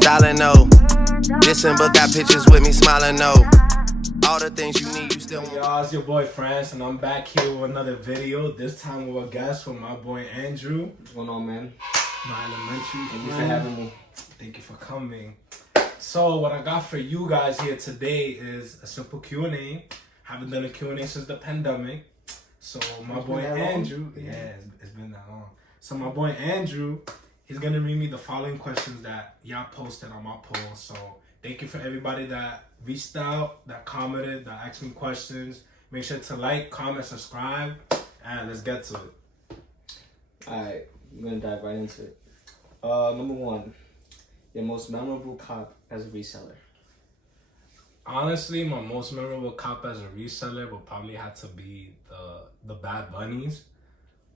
styling, no. Dissing, but got pictures with me smiling, no. All the things you need, you still want. Y'all, it's your boy France, and I'm back here with another video. This time with a guest with my boy Andrew. What's going on, man? My elementary Thank you for having me. Thank you for coming. So what I got for you guys here today is a simple Q&A. Haven't done a Q&A since the pandemic. So my boy Andrew, it's been that long. So my boy Andrew, he's gonna read me the following questions that y'all posted on my poll. So thank you for everybody that reached out, that commented, that asked me questions. Make sure to like, comment, subscribe, and let's get to it. Alright, I'm gonna dive right into it. Number one, your most memorable cop as a reseller. Honestly, my most memorable cop as a reseller would probably have to be the Bad Bunnies.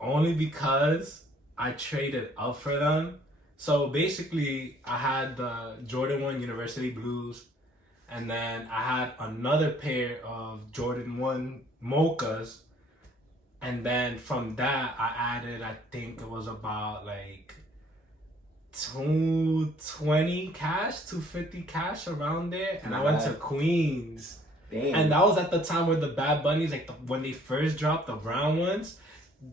Only because I traded up for them. So basically, I had the Jordan 1 University Blues, and then I had another pair of Jordan 1 Mochas, and then from that, I added, I think it was about like 220 cash, 250 cash around there, and I went to Queens. Damn. And that was at the time where the Bad Bunnies, like when they first dropped the brown ones,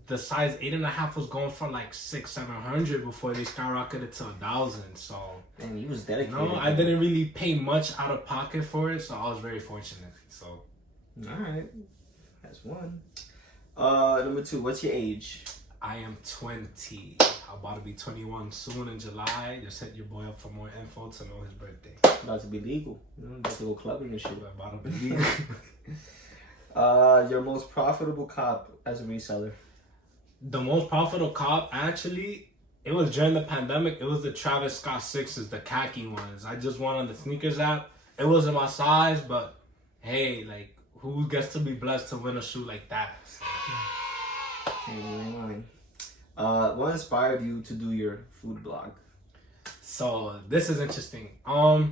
the size 8.5 was going for like 600-700 before they skyrocketed to 1,000. So, man, he was dedicated. No, I didn't really pay much out of pocket for it, so I was very fortunate. So, all right, that's one. Number two, what's your age? I am 20. I'm about to be 21 soon in July. Just hit your boy up for more info to know his birthday. About to be legal. About to go clubbing and shit. About to be legal. Your most profitable cop as a reseller. The most profitable cop, actually, it was during the pandemic. It was the Travis Scott 6s, the khaki ones. I just went on the sneakers app. It wasn't my size, but hey, like, who gets to be blessed to win a shoe like that? So. Hey, what inspired you to do your food blog? So this is interesting. I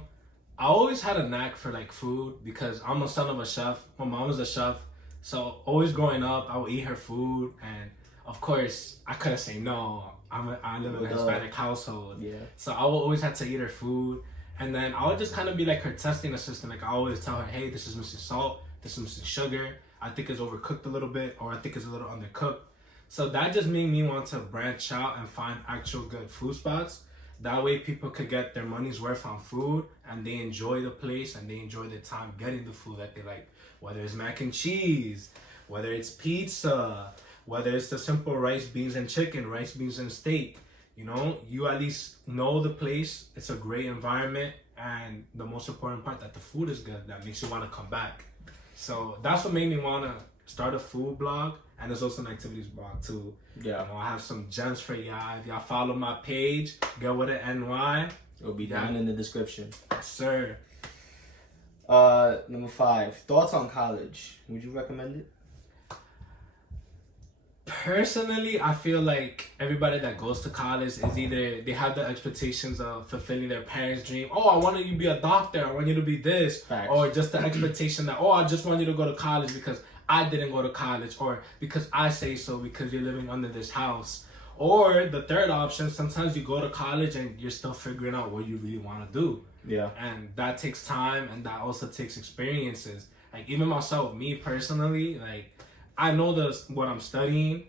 always had a knack for like food because I'm a son of a chef. My mom was a chef, so always growing up, I would eat her food, and of course, I couldn't say no. I live in a Hispanic household, so I would always have to eat her food, and then I would just kind of be like her testing assistant. Like I always tell her, hey, this is missing salt, this is missing sugar. I think it's overcooked a little bit, or I think it's a little undercooked. So that just made me want to branch out and find actual good food spots. That way people could get their money's worth on food and they enjoy the place and they enjoy the time getting the food that they like. Whether it's mac and cheese, whether it's pizza, whether it's the simple rice, beans, and chicken, rice, beans, and steak. You know, you at least know the place. It's a great environment. And the most important part, that the food is good. That makes you want to come back. So that's what made me want to start a food blog. And there's also an activities blog too. Yeah. You know, I have some gems for y'all. If y'all follow my page, Getwithitny. It'll be down in the description. Yes, sir. Number 5, thoughts on college. Would you recommend it? Personally, I feel like everybody that goes to college is either they have the expectations of fulfilling their parents' dream. Oh, I want you to be a doctor. I want you to be this. Facts. Or just the expectation that, oh, I just want you to go to college because I didn't go to college, or because I say so because you're living under this house. Or the third option, sometimes you go to college and you're still figuring out what you really want to do. Yeah. And that takes time, and that also takes experiences. Like even myself, me personally, like I know what I'm studying.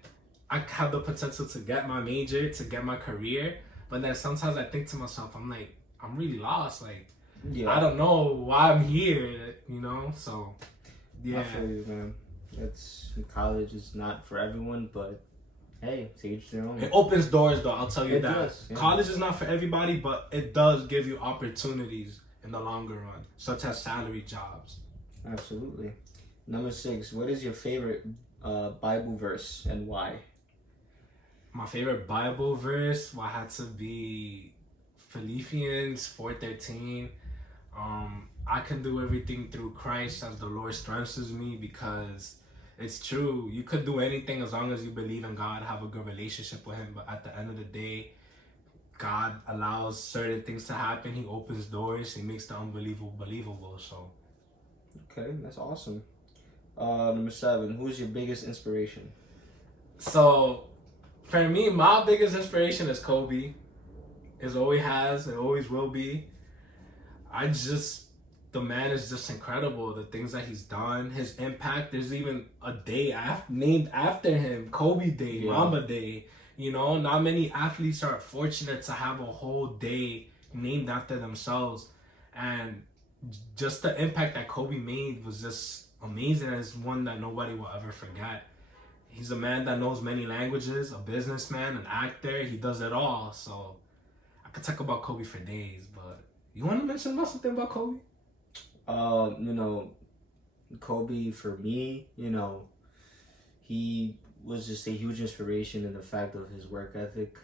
I have the potential to get my major, to get my career. But then sometimes I think to myself, I'm like, I'm really lost. Like, I don't know why I'm here, you know? So, yeah. I feel you, man. College is not for everyone, but hey, to each their own. It opens doors, though. I'll tell you it that. Does, yeah. College is not for everybody, but it does give you opportunities in the longer run, such as salary jobs. Absolutely. Number 6, what is your favorite Bible verse and why? My favorite Bible verse had to be Philippians 4:13. I can do everything through Christ as the Lord strengthens me, because it's true. You could do anything as long as you believe in God, have a good relationship with Him. But at the end of the day, God allows certain things to happen. He opens doors. He makes the unbelievable believable. So, okay, that's awesome. Number 7, who is your biggest inspiration? So, for me, my biggest inspiration is Kobe. It always has, it always will be. The man is just incredible. The things that he's done, his impact. There's even a day named after him, Kobe Day, Mamba Day. You know, not many athletes are fortunate to have a whole day named after themselves. And just the impact that Kobe made was just amazing. And it's one that nobody will ever forget. He's a man that knows many languages, a businessman, an actor. He does it all. So I could talk about Kobe for days, but you want to mention about something about Kobe? You know, Kobe, for me, you know, he was just a huge inspiration in the fact of his work ethic.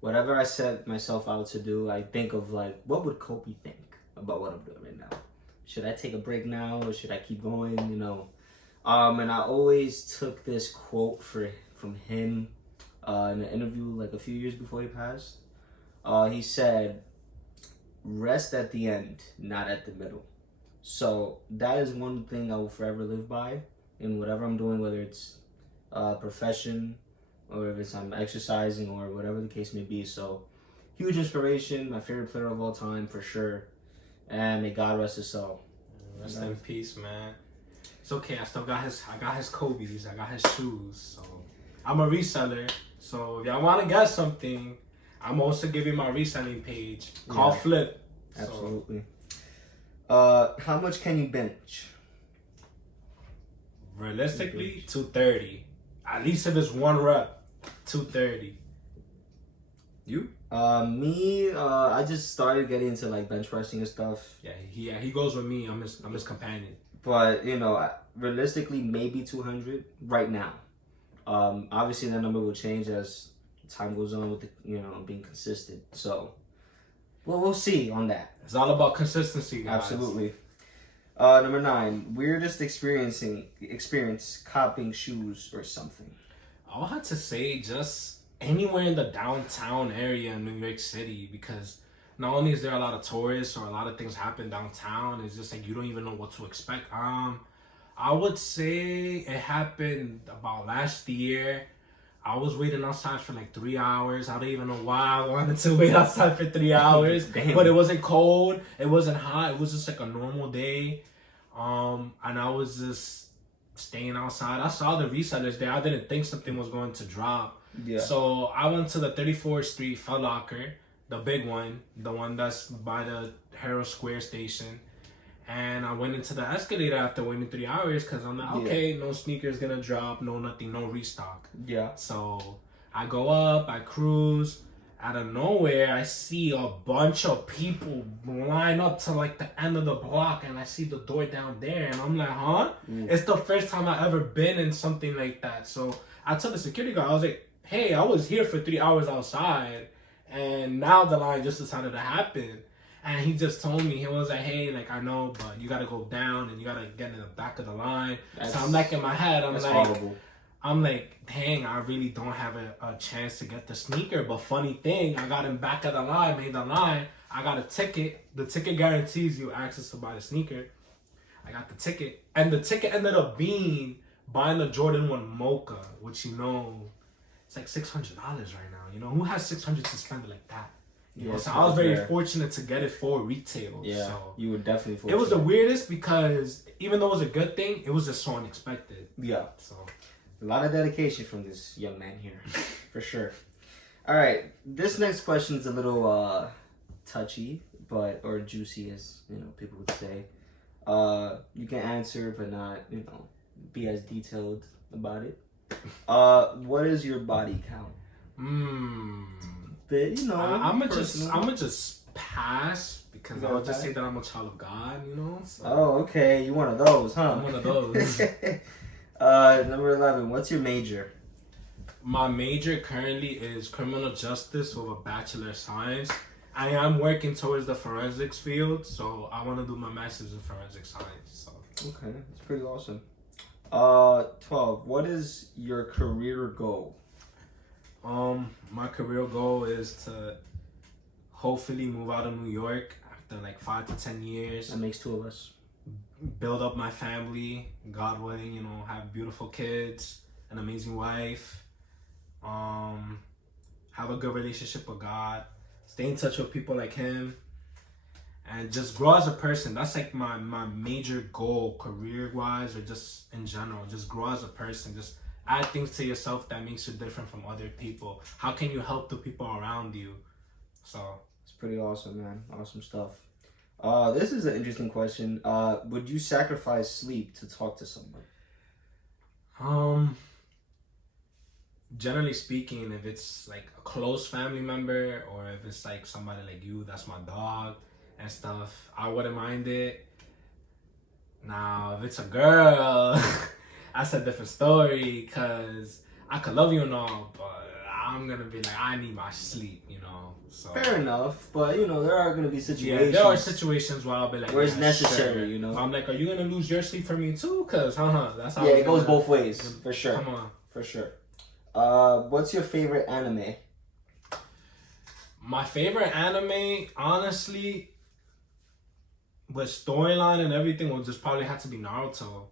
Whatever I set myself out to do, I think of like, what would Kobe think about what I'm doing right now? Should I take a break now or should I keep going, you know? And I always took this quote from him in an interview like a few years before he passed. He said, "Rest at the end, not at the middle." So that is one thing I will forever live by in whatever I'm doing, whether it's profession or if I'm exercising or whatever the case may be. So huge inspiration, my favorite player of all time for sure. And may God rest his soul. Rest in peace, man. It's okay. I got his Kobe's. I got his shoes. So I'm a reseller. So if y'all want to get something, I'm also giving my reselling page. Callflipp. Absolutely. How much can you bench? Realistically, 230. At least if it's one rep, 230. You? Me, I just started getting into like bench pressing and stuff. Yeah, he goes with me. I'm his companion. But you know, realistically, maybe 200 right now. Obviously, that number will change as time goes on with the, you know, being consistent. So, well, we'll see on that. It's all about consistency, guys. Absolutely. Number 9, weirdest experience copying shoes or something. I would have to say just anywhere in the downtown area in New York City, because not only is there a lot of tourists or a lot of things happen downtown, it's just like you don't even know what to expect. I would say it happened about last year. I was waiting outside for like 3 hours. I don't even know why I wanted to wait outside for 3 hours. But it wasn't cold. It wasn't hot. It was just like a normal day. And I was just staying outside. I saw the resellers there. I didn't think something was going to drop. Yeah. So I went to the 34th Street Foot Locker, the big one, the one that's by the Herald Square station. And I went into the escalator after waiting 3 hours because I'm like, okay, no sneakers gonna drop, no nothing, no restock. Yeah. So I go up, I cruise. Out of nowhere, I see a bunch of people line up to like the end of the block, and I see the door down there, and I'm like, huh? It's the first time I ever been in something like that. So I told the security guard, I was like, hey, I was here for 3 hours outside, and now the line just decided to happen. And he just told me, he was like, hey, like, I know, but you got to go down and you got to get in the back of the line. So I'm like, in my head, I'm like, dang, I really don't have a chance to get the sneaker. But funny thing, I got in back of the line, made the line. I got a ticket. The ticket guarantees you access to buy the sneaker. I got the ticket. And the ticket ended up being buying the Jordan 1 Mocha, which, you know, it's like $600 right now. You know, who has $600 to spend like that? You know, so I was very fortunate to get it for retail. Yeah, so you were definitely fortunate. It was the weirdest because even though it was a good thing, it was just so unexpected. Yeah. So a lot of dedication from this young man here, for sure. All right, this next question is a little touchy, or juicy, as you know people would say. You can answer, but not be as detailed about it. What is your body count? But I'm gonna just pass because I would just say that I'm a child of God, So. Oh, okay. You one of those, huh? I'm one of those. Number 11. What's your major? My major currently is criminal justice with a Bachelor of Science. I am working towards the forensics field, so I want to do my master's in forensic science. So. Okay, that's pretty awesome. 12. What is your career goal? My career goal is to hopefully move out of New York after like 5 to 10 years. That makes 2 of us. Build up my family, God willing, have beautiful kids, an amazing wife, have a good relationship with God, stay in touch with people like him, and just grow as a person. That's like my major goal, career-wise, or just in general. Just grow as a person. Just add things to yourself that makes you different from other people. How can you help the people around you? So it's pretty awesome, man. Awesome stuff. This is an interesting question. Would you sacrifice sleep to talk to someone? Generally speaking, if it's like a close family member, or if it's like somebody like you, that's my dog and stuff, I wouldn't mind it. Now, if it's a girl, that's a different story, because I could love you and all, but I'm gonna be like, I need my sleep, you know. So fair enough, but you know, there are gonna be situations. Yeah, there are situations where I'll be like, where it's necessary, sure. you know. I'm like, are you gonna lose your sleep for me too? Cause that's how. Yeah, it goes both ways, for sure. Come on, for sure. What's your favorite anime? My favorite anime, honestly, with storyline and everything, will just probably have to be Naruto.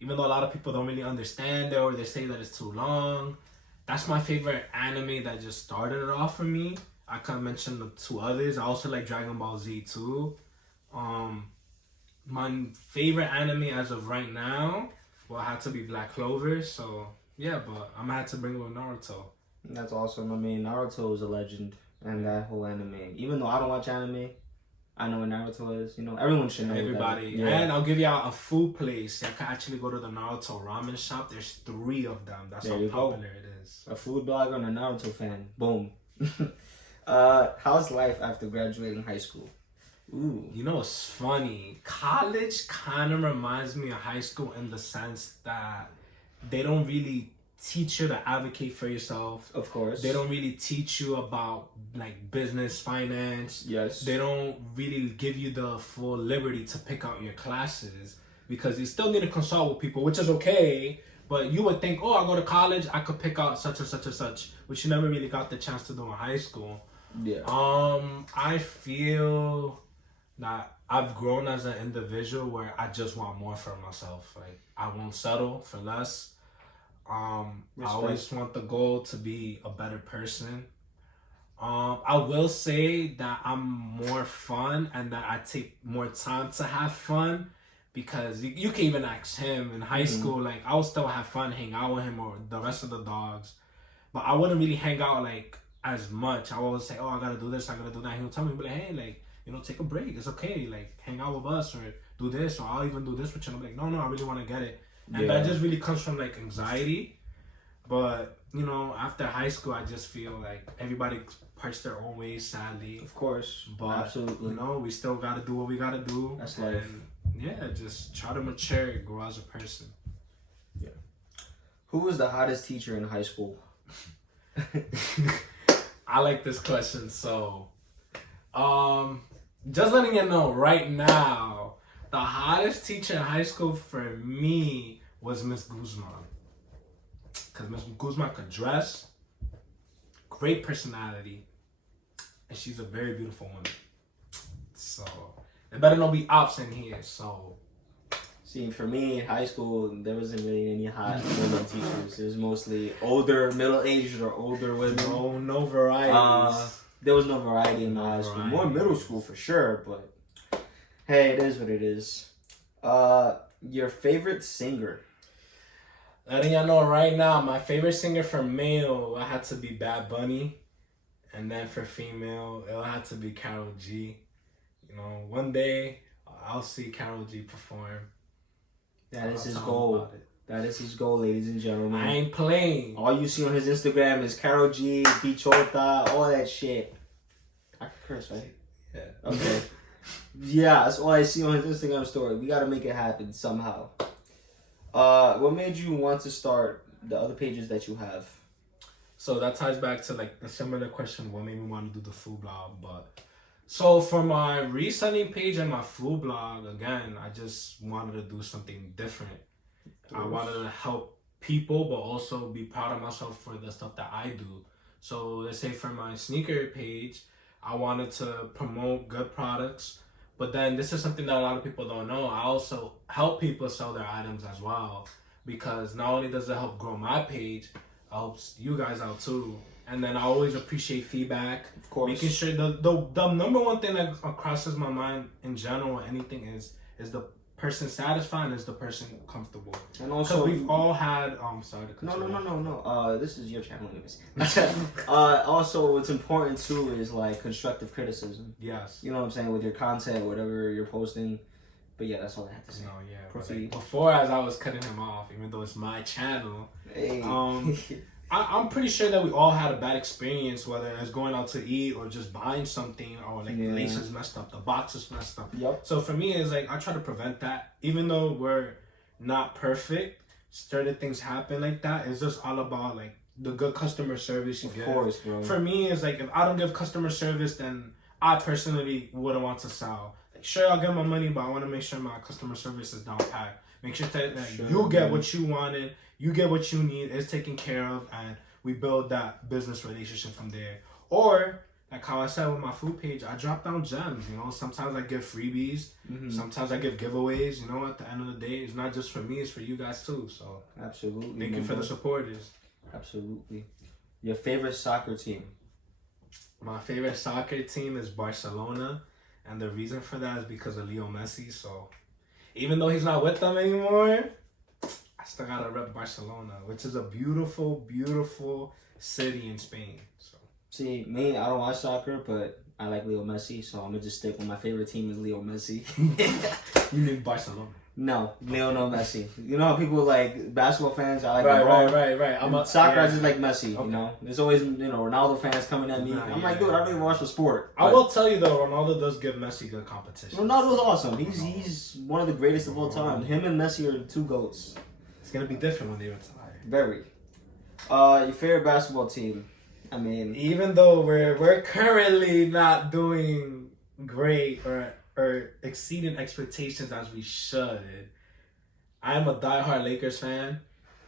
Even though a lot of people don't really understand it, or they say that it's too long, that's my favorite anime that just started it off for me. I can't mention the two others. I also like Dragon Ball Z too. My favorite anime as of right now will have to be Black Clover. So yeah, but I'm gonna have to bring with Naruto. That's awesome. I mean, Naruto is a legend, and that whole anime. Even though I don't watch anime, I know what Naruto is. You know, everyone should know. Everybody. Yeah. And I'll give you a food place. You can actually go to the Naruto ramen shop. There's 3 of them. That's how popular it is. A food blogger and a Naruto fan. Boom. How's life after graduating high school? Ooh. You know, it's funny. College kind of reminds me of high school in the sense that they don't really teach you to advocate for yourself. Of course. They don't really teach you about like business, finance. Yes. They don't really give you the full liberty to pick out your classes, because you still need to consult with people, which is okay. But you would think, oh, I go to college, I could pick out such and such and such, which you never really got the chance to do in high school. Yeah. I feel that I've grown as an individual where I just want more for myself. Like, I won't settle for less. I always want the goal to be a better person. I will say that I'm more fun and that I take more time to have fun, because you can even ask him in high school, like, I would still have fun, hang out with him or the rest of the dogs, but I wouldn't really hang out like as much. I would always say, oh, I gotta do this, I gotta do that. He would tell me, be like, hey, like, you know, take a break, it's okay, like, hang out with us, or do this, or I'll even do this with you. And I'm like, no, I really want to get it. And that just really comes from like anxiety. But you know, after high school, I just feel like everybody parts their own ways, sadly. Of course. But absolutely. you know, we still gotta do what we gotta do. That's life. And yeah, just try to mature, grow as a person. Yeah. Who was the hottest teacher in high school? I like this question. So, just letting you know right now, the hottest teacher in high school for me was Miss Guzman. Because Miss Guzman could dress, great personality, and she's a very beautiful woman. So, there better not be ops in here, so. See, for me, in high school, there wasn't really any hot women teachers. It was mostly older, middle-aged, or older women. No varieties. There was no variety in my high school. More middle school, for sure, but hey, it is what it is. Your favorite singer? Letting y'all know right now, my favorite singer for male, it had to be Bad Bunny. And then for female, it'll have to be Karol G. You know, one day, I'll see Karol G perform. That is his goal. That is his goal, ladies and gentlemen. I ain't playing. All you see on his Instagram is Karol G, Bichota, all that shit. I can curse, right? Yeah. Okay. Yeah, that's all I see on his Instagram story. We gotta make it happen somehow. What made you want to start the other pages that you have? So that ties back to like a similar question, what made me want to do the food blog. But so for my reselling page and my food blog, again, I just wanted to do something different. I wanted to help people, but also be proud of myself for the stuff that I do. So let's say for my sneaker page, I wanted to promote good products. But then this is something that a lot of people don't know. I also help people sell their items as well. Because not only does it help grow my page, it helps you guys out too. And then I always appreciate feedback. Of course. Making sure the number one thing that crosses my mind in general, anything is the person satisfied and is the person comfortable. And also, because we've all had sorry to cut you off. No. This is your channel, anyways. Also, what's important too is like constructive criticism. Yes. You know what I'm saying, with your content, whatever you're posting. But yeah, that's all I have to say. No, yeah. Proceed. Before, as I was cutting him off, even though it's my channel, Hey. I'm pretty sure that we all had a bad experience, whether it's going out to eat or just buying something, or like the laces messed up, the box is messed up. Yep. So for me, it's like I try to prevent that. Even though we're not perfect, certain things happen like that. It's just all about like the good customer service you give. Of course, bro. For me, it's like if I don't give customer service, then I personally wouldn't want to sell. Like, sure, I'll get my money, but I want to make sure my customer service is down pat. Make sure that you get what you wanted. You get what you need, it's taken care of, and we build that business relationship from there. Or, like how I said with my food page, I drop down gems, you know. Sometimes I give freebies, sometimes I give giveaways, you know. At the end of the day, it's not just for me, it's for you guys too. So, absolutely. Thank you for the supporters. Absolutely. Your favorite soccer team? My favorite soccer team is Barcelona, and the reason for that is because of Leo Messi. So, even though he's not with them anymore, I still gotta rep Barcelona, which is a beautiful, beautiful city in Spain. So, see, me, I don't watch soccer, but I like Leo Messi, so I'm gonna just stick with my favorite team is Leo Messi. You need Barcelona. No, Lionel Messi. You know how people like basketball fans, I like LeBron. Right. I'm soccer, I just like Messi. Okay. You know, there's always Ronaldo fans coming at me. I'm like, dude, I don't even watch the sport. I will tell you though, Ronaldo does give Messi good competition. Ronaldo's awesome. He's one of the greatest of all time. Him and Messi are the two GOATs. It's gonna be different when they retire. Very. Your favorite basketball team? I mean, even though we're currently not doing great or exceeding expectations as we should, I am a diehard Lakers fan.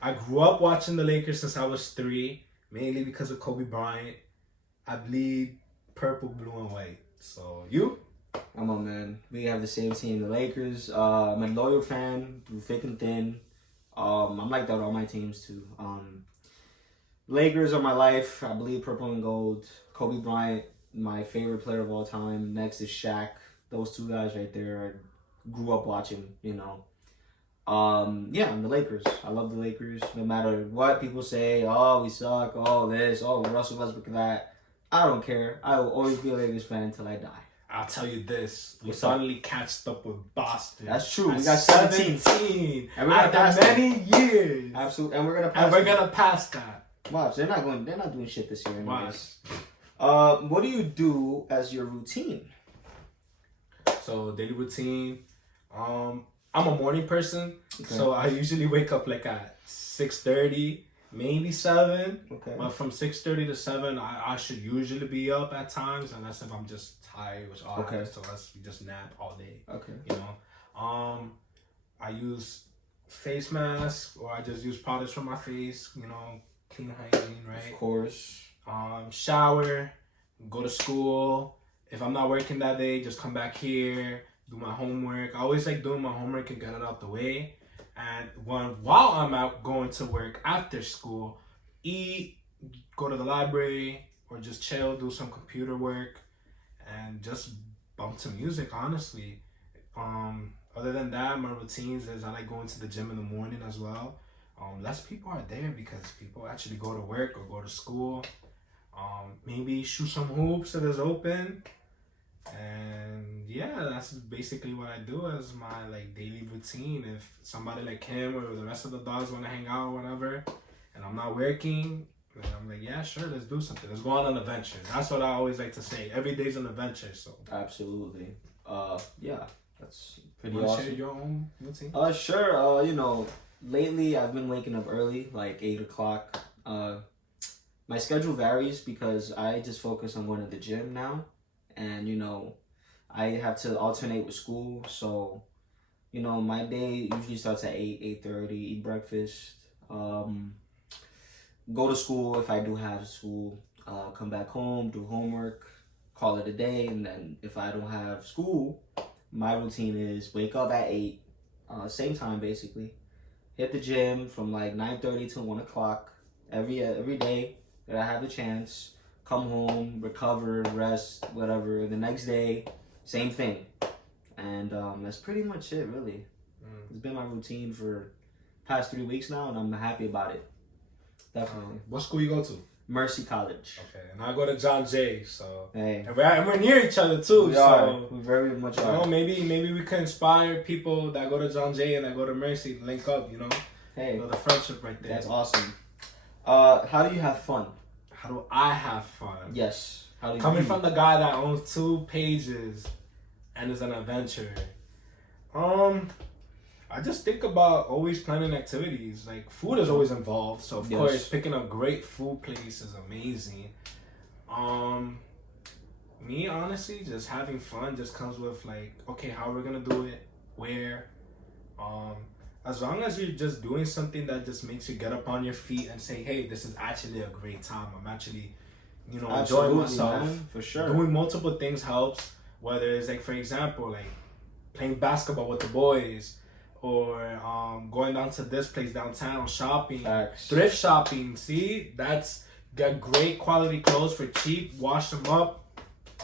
I grew up watching the Lakers since I was 3, mainly because of Kobe Bryant. I bleed purple, blue, and white. So, you? I'm a man. We have the same team, the Lakers. I'm a loyal fan through thick and thin. I'm like that with all my teams too. Lakers are my life. I bleed purple and gold. Kobe Bryant, my favorite player of all time. Next is Shaq. Those two guys right there, I grew up watching, you know. I'm the Lakers. I love the Lakers. No matter what people say, oh, we suck, oh, this, oh, Russell Westbrook, that. I don't care. I will always be a Lakers fan until I die. I'll tell you this. We finally catched up with Boston. That's true. We got 17. And we're after many years. Absolutely. And we're gonna pass. And we're gonna pass that. Watch, they're not doing shit this year anyways. What do you do as your routine? So daily routine. I'm a morning person, so I usually wake up like at 6:30, maybe 7. Okay. But from 6:30 to 7, I should usually be up at times, unless if I'm just tired, which all happens to us. We just nap all day. Okay. You know. I use face mask, or I just use products for my face. You know, clean hygiene, right? Of course. Shower, go to school. If I'm not working that day, just come back here, do my homework. I always like doing my homework and get it out the way. And while I'm out going to work after school, eat, go to the library, or just chill, do some computer work, and just bump to music, honestly. Other than that, my routines is I like going to the gym in the morning as well. Less people are there because people actually go to work or go to school. Maybe shoot some hoops if it's open. And yeah, that's basically what I do as my like daily routine. If somebody like him or the rest of the dogs want to hang out or whatever, and I'm not working, then I'm like, yeah, sure, let's do something. Let's go on an adventure. That's what I always like to say. Every day's an adventure. So absolutely. Yeah, that's pretty awesome. awesome. Share your own routine? Sure. Lately I've been waking up early, like 8 o'clock. My schedule varies because I just focus on going to the gym now. And, I have to alternate with school. So, my day usually starts at 8, 8:30, eat breakfast, go to school if I do have school, come back home, do homework, call it a day. And then if I don't have school, my routine is wake up at 8, same time basically, hit the gym from like 9:30 to 1 o'clock every day. that I have the chance, come home, recover, rest, whatever. The next day, same thing. And that's pretty much it, really. It's been my routine for past 3 weeks now, and I'm happy about it. Definitely. What school you go to? Mercy College. Okay, and I go to John Jay, so hey, and we're near each other too. We very much are. You know, maybe we can inspire people that go to John Jay and that go to Mercy to link up. You know, the friendship right there. That's awesome. How do you have fun? How do I have fun? Yes. How do you Coming from the guy that owns 2 pages and is an adventurer. I just think about always planning activities. Like, food is always involved, so of course picking a great food place is amazing. Me honestly, just having fun just comes with like, okay, how we're gonna do it, where. As long as you're just doing something that just makes you get up on your feet and say, hey, this is actually a great time. I'm actually, enjoying myself. Man, for sure. Doing multiple things helps. Whether it's like, for example, like playing basketball with the boys, or going down to this place downtown, shopping, thrift shopping. See, that's got great quality clothes for cheap. Wash them up.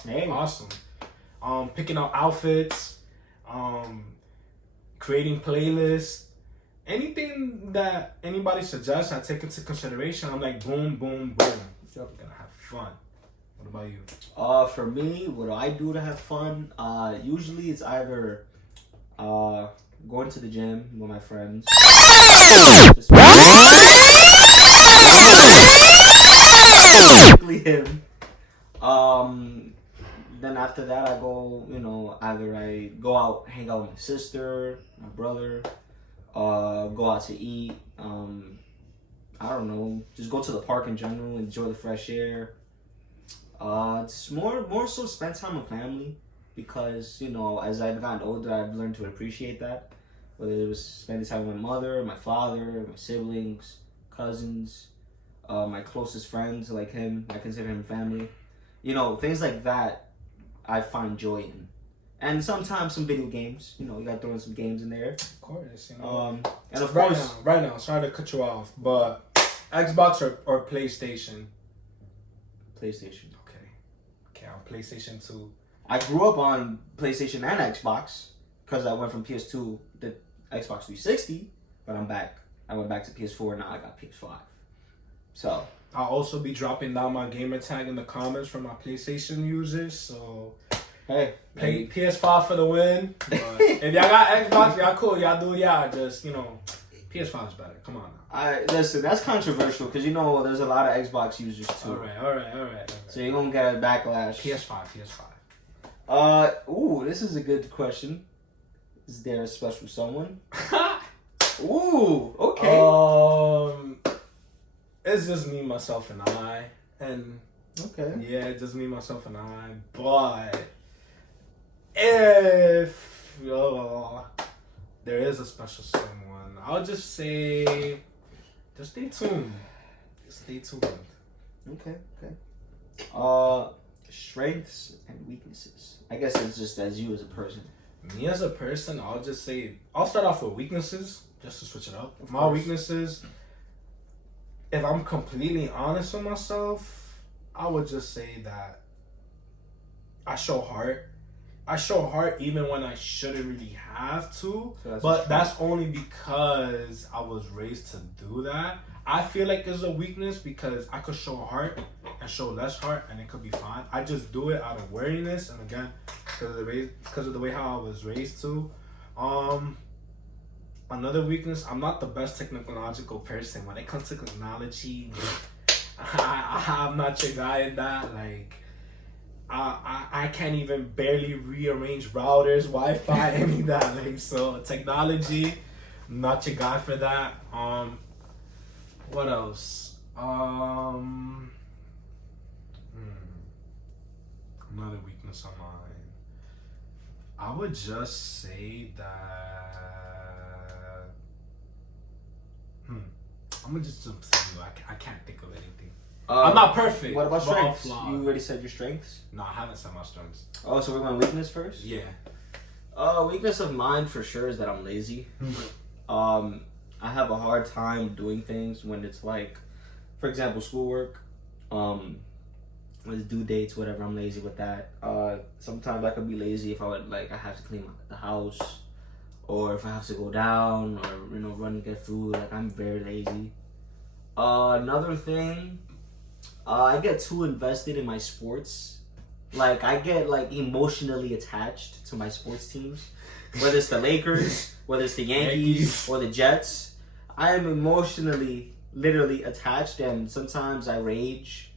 Hey, awesome. Picking out outfits. Creating playlists. Anything that anybody suggests, I take into consideration. I'm like, boom, boom, boom. We're gonna have fun. What about you? For me, what do I do to have fun? Usually it's either going to the gym with my friends. Basically him. Then after that, I go, either I go out, hang out with my sister, my brother, go out to eat. I don't know, just go to the park in general, enjoy the fresh air. It's more so spend time with family, because as I've gotten older, I've learned to appreciate that. Whether it was spending time with my mother, my father, my siblings, cousins, my closest friends like him, I consider him family. Things like that I find joy in. And sometimes some video games. You gotta throw in some games in there. Of course, And of course, right now, sorry to cut you off, but Xbox or PlayStation? PlayStation. Okay, on PlayStation 2. I grew up on PlayStation and Xbox because I went from PS2 to Xbox 360, but I'm back. I went back to PS4, now I got PS5. So I'll also be dropping down my gamer tag in the comments for my PlayStation users, so hey, play PS5 for the win. But if y'all got Xbox, y'all cool, y'all do y'all. Just PS5 is better. Come on now. Listen, that's controversial because there's a lot of Xbox users too. All right. So you're gonna get a backlash. PS5. Ooh, this is a good question. Is there a special someone? Ooh, okay. It's just me, myself, and I. And okay. Yeah, just me, myself, and I. But if there is a special someone, I'll just say, just stay tuned. Okay. Strengths and weaknesses. I guess it's just as you as a person. Me as a person, I'll start off with weaknesses, just to switch it up. My weaknesses, if I'm completely honest with myself, I would just say that I show heart. I show heart even when I shouldn't really have to. But that's only because I was raised to do that. I feel like it's a weakness because I could show heart and show less heart and it could be fine. I just do it out of wariness and again because of the way how I was raised to. Another weakness, I'm not the best technological person. When it comes to technology, I'm not your guy in that. Like, I can't even barely rearrange routers, Wi-Fi, any of that. Like, so technology, I'm not your guy for that. What else? Another weakness of mine. I would just say that. I'm gonna just say I can't think of anything. I'm not perfect. What about strengths? You already said your strengths? No, I haven't said my strengths. Oh, so we're going weakness first? Yeah. Weakness of mine for sure is that I'm lazy. I have a hard time doing things when it's like, for example, schoolwork. With due dates, whatever. I'm lazy with that. Sometimes I could be lazy if I have to clean the house, or if I have to go down, or run and get food. Like, I'm very lazy. Another thing, I get too invested in my sports. Like, I get emotionally attached to my sports teams, whether it's the Lakers, whether it's the Yankees or the Jets. I am emotionally, literally attached, and sometimes I rage.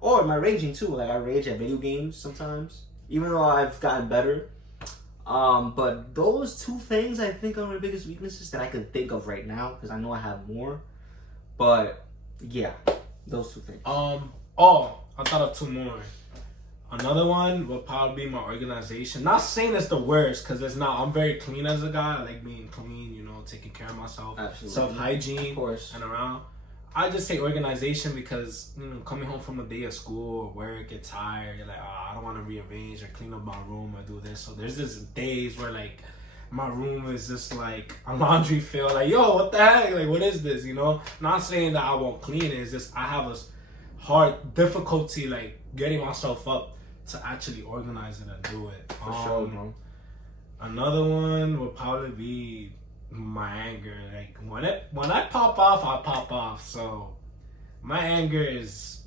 Or am I raging too? Like, I rage at video games sometimes, even though I've gotten better. But those two things I think are my biggest weaknesses that I can think of right now, because I know I have more. But yeah, those two things. I thought of two more. Another one would probably be my organization. Not saying it's the worst, because it's not. I'm very clean as a guy. I like being clean, taking care of myself. Absolutely. Self-hygiene. Of course. And around. I just say organization because, coming home from a day of school or work, get tired. You're like, I don't want to rearrange or clean up my room or do this. So there's just days where, like, my room is just like a laundry field. Like, yo, what the heck? Like, what is this, Not saying that I won't clean it. It's just I have a hard difficulty, like, getting myself up to actually organize it and do it. For sure, bro. Another one would probably be my anger. Like, when I pop off, I pop off. So my anger is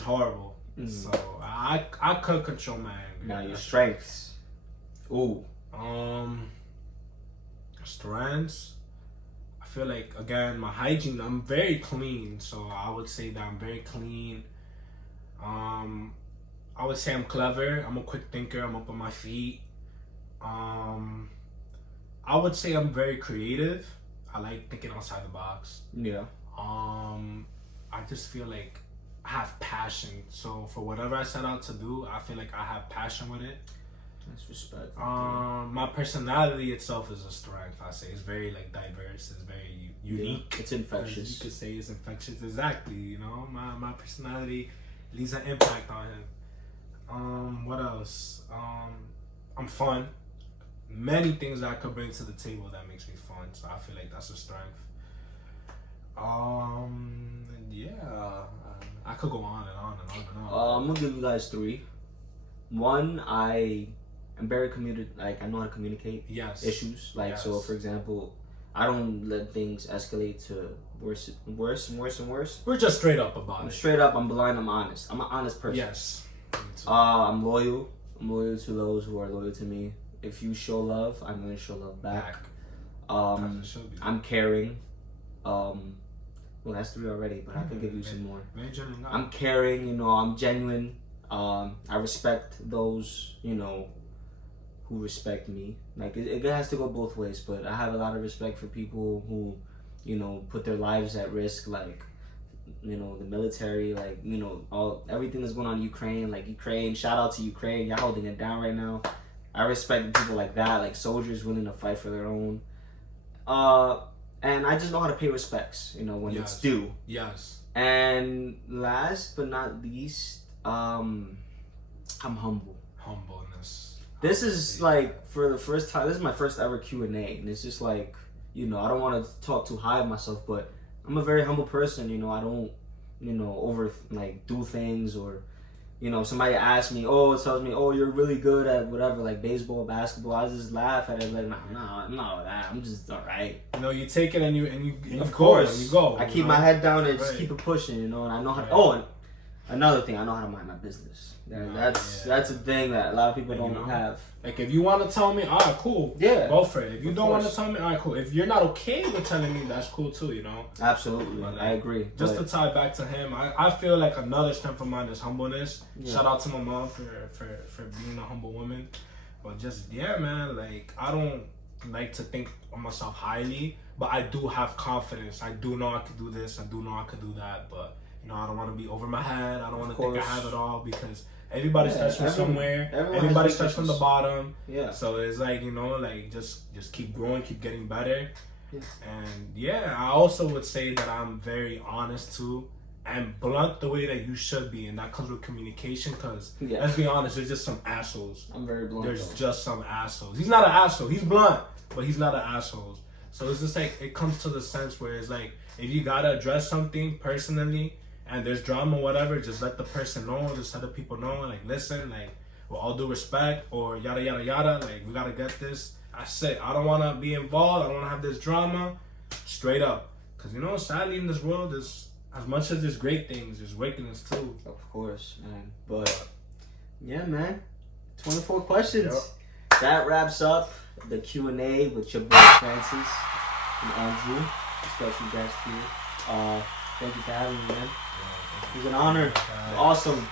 horrible. So I could control my anger. Now your strengths. Ooh. Strengths. I feel like, again, my hygiene. I'm very clean, so I would say that I'm very clean. I would say I'm clever. I'm a quick thinker. I'm up on my feet. I would say I'm very creative. I like thinking outside the box. Yeah. I just feel like I have passion. So for whatever I set out to do, I feel like I have passion with it. That's respect. My personality itself is a strength. I say it's very diverse. It's very unique. Yeah, it's infectious. You could say it's infectious. Exactly. My personality leaves an impact on him. What else? I'm fun. Many things that I could bring to the table that makes me fun, so I feel like that's a strength. I could go on and on and on and on. I'm gonna give you guys 3. One, I am very I know how to communicate. Yes. Issues. Yes. So for example, I don't let things escalate to worse and worse. We're just straight up about I'm it. straight up. I'm blind. I'm honest. I'm an honest person. Yes. Me too. I'm loyal. I'm loyal to those who are loyal to me. If you show love, I'm gonna show love back. I'm caring. Well, that's 3 already, but I can give you some more. I'm caring. I'm genuine. I respect those, who respect me. Like, it has to go both ways, but I have a lot of respect for people who, put their lives at risk, like, the military, like, everything that's going on in Ukraine, Ukraine, shout out to Ukraine, y'all holding it down right now. I respect people like that, like soldiers willing to fight for their own. And I just know how to pay respects, when it's due. Yes. And last but not least, I'm humble. Humbleness. This is for the first time. This is my first ever Q&A, and it's just I don't want to talk too high of myself, but I'm a very humble person. I don't, over do things, or somebody asks me, tells me, you're really good at whatever, like baseball, basketball. I just laugh at it, like, nah, I'm not that. I'm just all right. You take it and you of course, and you go. I keep my head down and just keep it pushing, and I know how to. And another thing, I know how to mind my business. That's a thing that a lot of people don't have. Like, if you want to tell me, all right, cool. Yeah. Go for it. If you don't want to tell me, all right, cool. If you're not okay with telling me, that's cool too, Absolutely. I agree. Just to tie back to him, I feel like another strength of mine is humbleness. Yeah. Shout out to my mom for being a humble woman. But just, man, like, I don't like to think of myself highly, but I do have confidence. I do know I could do this. I do know I could do that. But, I don't want to be over my head. I don't want to think I have it all, because everybody starts from somewhere. Everybody starts from the bottom. Yeah. So it's just keep growing, keep getting better. Yeah. And I also would say that I'm very honest too, and blunt the way that you should be, and that comes with communication. Because let's be honest, there's just some assholes. I'm very blunt. There's just some assholes. He's not an asshole. He's blunt, but he's not an asshole. So it's just it comes to the sense where it's if you gotta address something personally, and there's drama, whatever, just let the person know, just let the people know, like, listen, like, with all due respect, or yada, yada, yada, like, we gotta get this. I say, I don't wanna be involved, I don't wanna have this drama, straight up. Because, you know, sadly in this world, there's, as much as there's great things, there's wickedness too. Of course, man. But, yeah, man. 24 questions. Yep. That wraps up the Q&A with your boy Francis and Andrew, special guest here. Thank you for having me, man. It was an honor. Awesome.